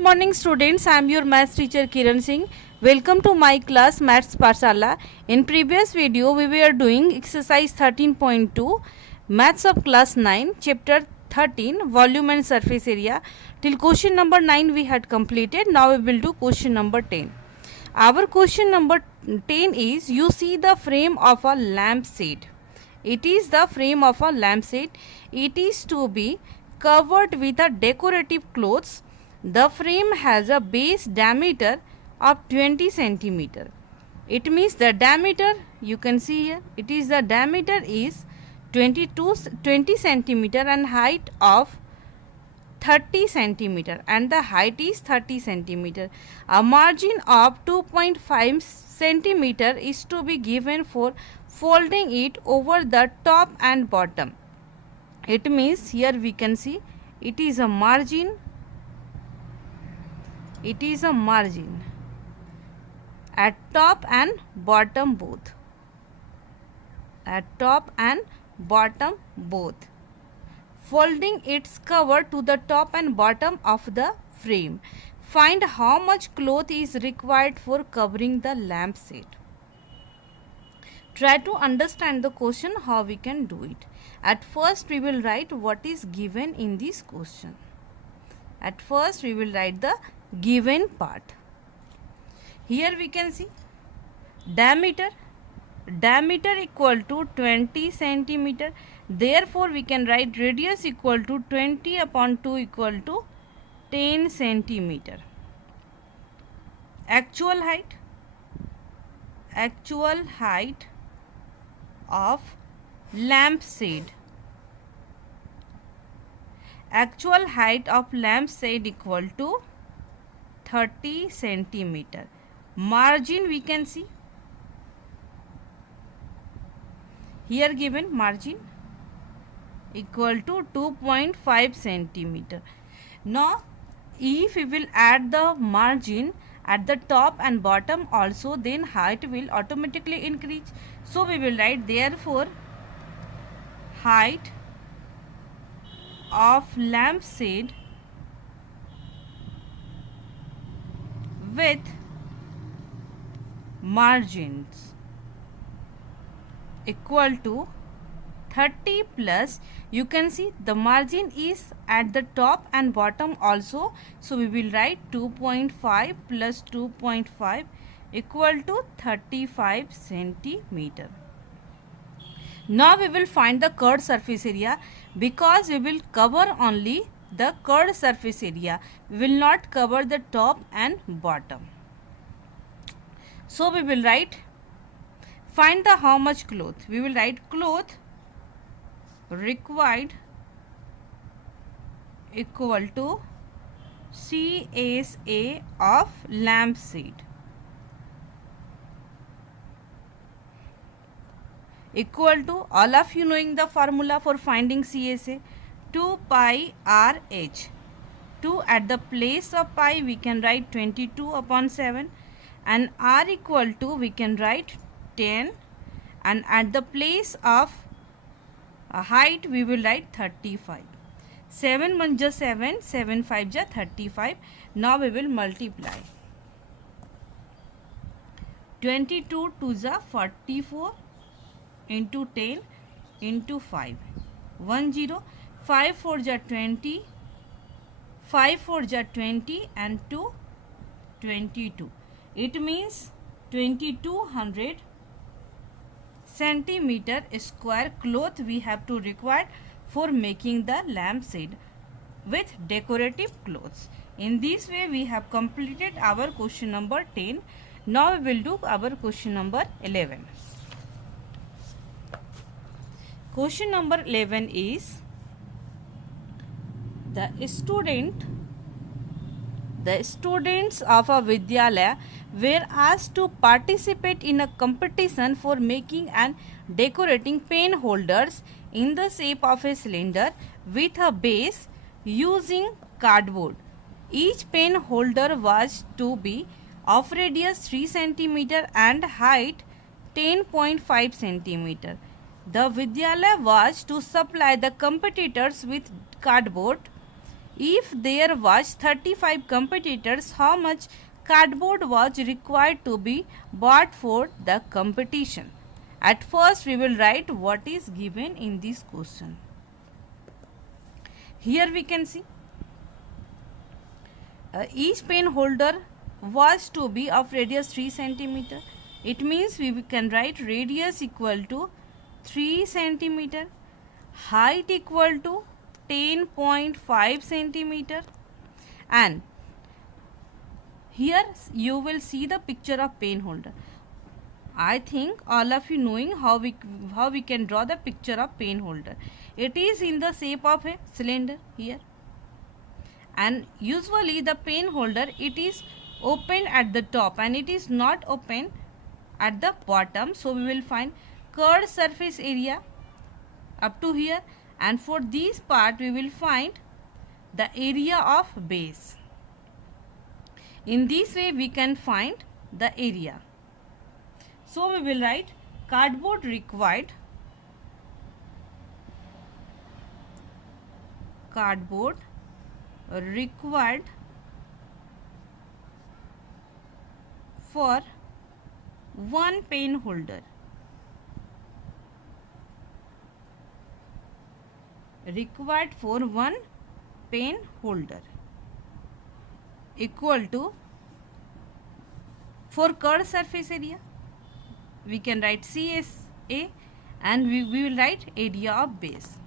Morning students, I am your maths teacher Kiran Singh. Welcome to my class Maths Parsala. In previous video we were doing exercise 13.2 Maths of class 9 chapter 13 volume and surface area. Till question number 9 we had completed. Now we will do question number 10. Our question number 10 is, you see the frame of a lamp shade. It is the frame of a lamp shade. It is to be covered with a decorative clothes. The frame has a base diameter of 20 centimeter. It means the diameter, you can see here, it is the diameter is 20 centimeter and height of 30 centimeter, and the height is 30 centimeter. A margin of 2.5 centimeter is to be given for folding it over the top and bottom. It means here we can see it is a margin. It is a margin at top and bottom both. At top and bottom both. Folding its cover to the top and bottom of the frame. Find how much cloth is required for covering the lamp shade. Try to understand the question how we can do it. At first we will write what is given in this question. At first we will write the given part. Here we can see diameter equal to 20 centimeter. Therefore we can write radius equal to 20 upon 2 equal to 10 centimeter. Actual height of lamp shade. Actual height of lamp shade equal to 30 centimeter. Margin we can see here, given margin equal to 2.5 centimeter. Now if we will add the margin at the top and bottom also, then height will automatically increase. So we will write therefore height of lamp shade with margins equal to 30 plus, you can see the margin is at the top and bottom also, so we will write 2.5 plus 2.5 equal to 35 centimeter. Now we will find the curved surface area, because we will cover only the curved surface area. We will not cover the top and bottom. So we will write, find the how much cloth. We will write cloth required equal to CSA of lamp shade equal to, all of you knowing the formula for finding CSA, 2 pi RH. 2 at the place of pi we can write 22 upon 7, and R equal to we can write 10, and at the place of height we will write 35. 7 1 ja 7, 7 5 ja 35. Now we will multiply. 22 2 ja 44 into 10 into 5. 1 0. 5 4 ja 20. 5 4 ja 20 and 2 22. It means 2200 centimeter square cloth we have to require for making the lamp shade with decorative clothes. In this way we have completed our question number 10. Now we will do our question number 11. Question number 11 is, the students of a Vidyalaya were asked to participate in a competition for making and decorating pen holders in the shape of a cylinder with a base using cardboard. Each pen holder was to be of radius 3 centimeter and height 10.5 centimeter. The Vidyalaya was to supply the competitors with cardboard If there was 35 competitors, how much cardboard was required to be bought for the competition? At first, we will write what is given in this question. Here we can see each pen holder was to be of radius 3 centimeter. It means we can write radius equal to 3 centimeter, height equal to 10.5 centimeter, and here you will see the picture of pen holder. I think all of you knowing how we can draw the picture of pen holder. It is in the shape of a cylinder here, and usually the pen holder, it is open at the top and it is not open at the bottom. So we will find curved surface area up to here, and for this part we will find the area of base. In this way we can find the area. So we will write cardboard required for one pen holder. Required for one pen holder equal to, for curved surface area we can write CSA, and we will write area of base.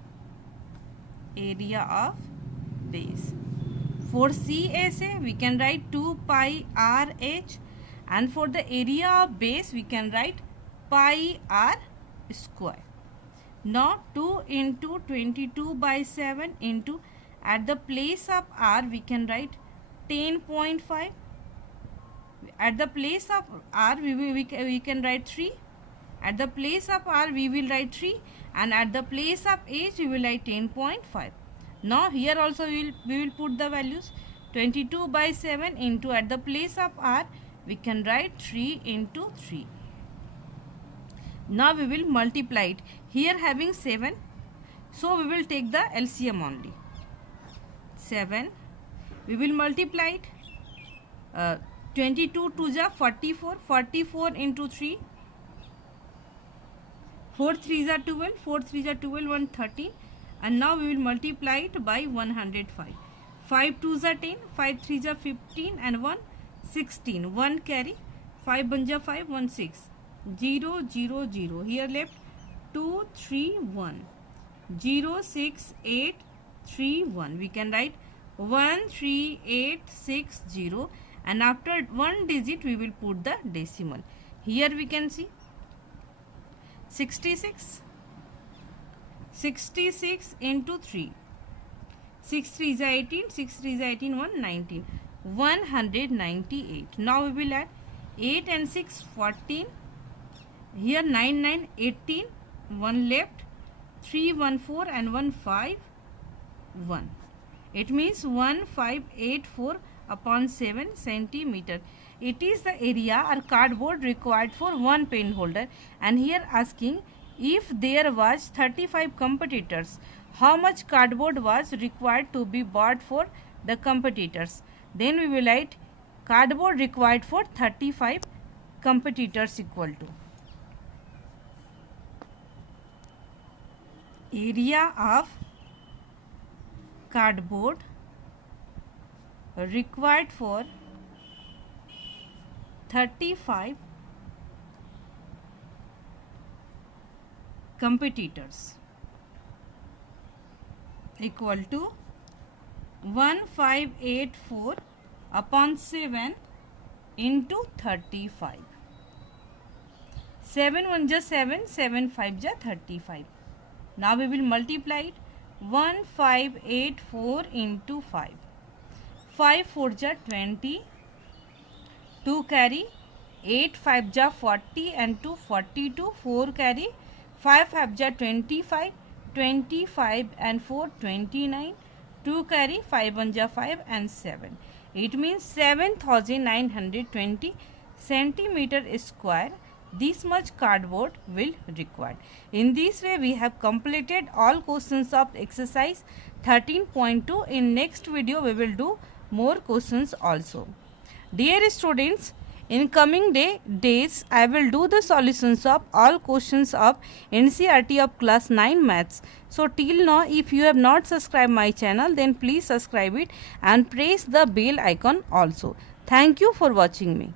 For CSA we can write 2 pi RH, and for the area of base we can write pi r square. Now 2 into 22 by 7 into, at the place of r we can write 10.5. At the place of r we can write 3. At the place of r we will write 3, and at the place of h we will write 10.5. Now here also we will put the values. 22 by 7 into, at the place of r we can write 3 into 3. Now we will multiply it. Here having 7, so we will take the LCM only. 7, we will multiply it. 22 2 ja 44, 44 into 3, 4 3 ja 12, 4 3 ja 12, 113, and now we will multiply it by 105. 5 2 ja 10, 5 3 ja 15, and 1 16. 1 carry, 5 1 ja 5, 1 6, 0 0 0. Here left 2 3 1, 0 6 8 3 1. We can write 1 3 8 6 0, and after one digit we will put the decimal. Here we can see 66 into 3, 6 3 is 18, 6 3 is 18, 119, 198. Now we will add 8 and 6 14. Here 9 9 18, 1 left, 3 1 4, and 1 5 1. It means 1584 upon 7 centimeter. It is the area or cardboard required for one pen holder, and here asking if there was 35 competitors, how much cardboard was required to be bought for the competitors. Then we will write cardboard required for 35 competitors equal to area of cardboard required for 35 competitors equal to 1584 upon 7 into 35. 7 1 ja 7, 7 5 ja 35. Now we will multiply it. 1584 into 5. 5 4 ja 20. 2 carry. 8 5 ja 40 and 2 42. 4 carry. 5 5 ja 25. 25 and 4 29. 2 carry. 5 1 ja 5 and 7. It means 7920 centimeter square. This much cardboard will required. In this way we have completed all questions of exercise 13.2. In next video we will do more questions also. Dear students, in coming days I will do the solutions of all questions of NCERT of class 9 maths. So till now, if you have not subscribed my channel, then please subscribe it and press the bell icon also. Thank you for watching me.